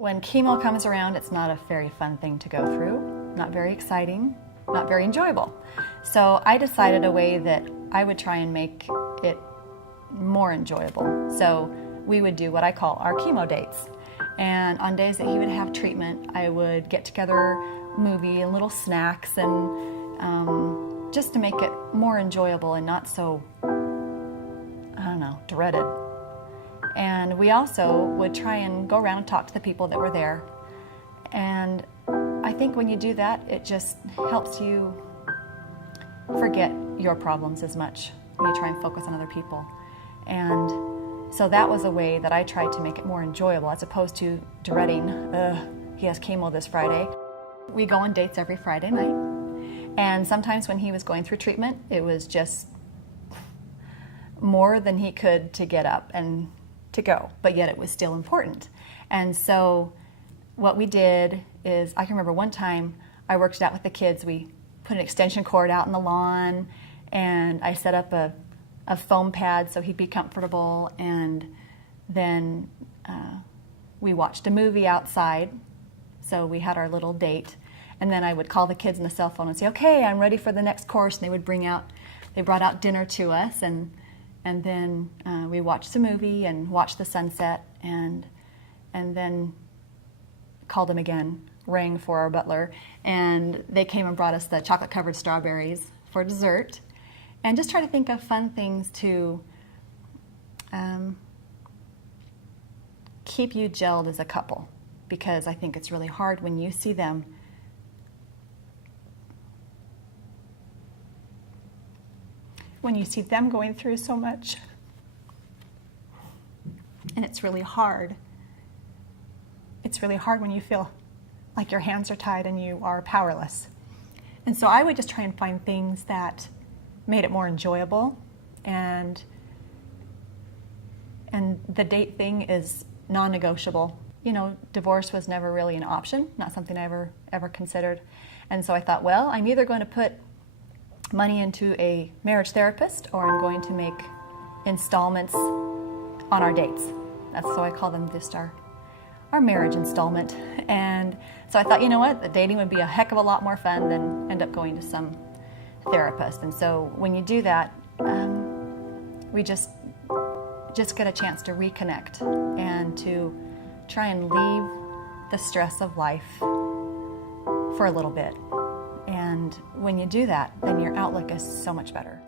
When chemo comes around, it's not a very fun thing to go through, not very exciting, not very enjoyable. So I decided a way that I would try and make it more enjoyable. So we would do what I call our chemo dates. And on days that he would have treatment, I would get together movie and little snacks and just to make it more enjoyable and not so, I don't know, dreaded. And we also would try and go around and talk to the people that were there. And I think when you do that, it just helps you forget your problems as much when you try and focus on other people. And so that was a way that I tried to make it more enjoyable as opposed to dreading, he has chemo this Friday. We go on dates every Friday night. And sometimes when he was going through treatment, it was just more than he could to get up and to go, but yet it was still important. And so what we did is, I can remember one time I worked it out with the kids. We put an extension cord out in the lawn, and I set up a foam pad so he'd be comfortable, and then we watched a movie outside. So we had our little date, and then I would call the kids on the cell phone and say, okay, I'm ready for the next course, and they brought out dinner to us, and then we watched the movie and watched the sunset, and then called them again, rang for our butler, and they came and brought us the chocolate-covered strawberries for dessert, and just try to think of fun things to keep you gelled as a couple, because I think it's really hard when you see them going through so much. And it's really hard. It's really hard when you feel like your hands are tied and you are powerless. And so I would just try and find things that made it more enjoyable. And the date thing is non-negotiable. You know, divorce was never really an option, not something I ever considered. And so I thought, well, I'm either going to put money into a marriage therapist, or I'm going to make installments on our dates. That's so I call them just our marriage installment. And so I thought, you know what, the dating would be a heck of a lot more fun than end up going to some therapist. And so when you do that, we just get a chance to reconnect and to try and leave the stress of life for a little bit. And when you do that, then your outlook is so much better.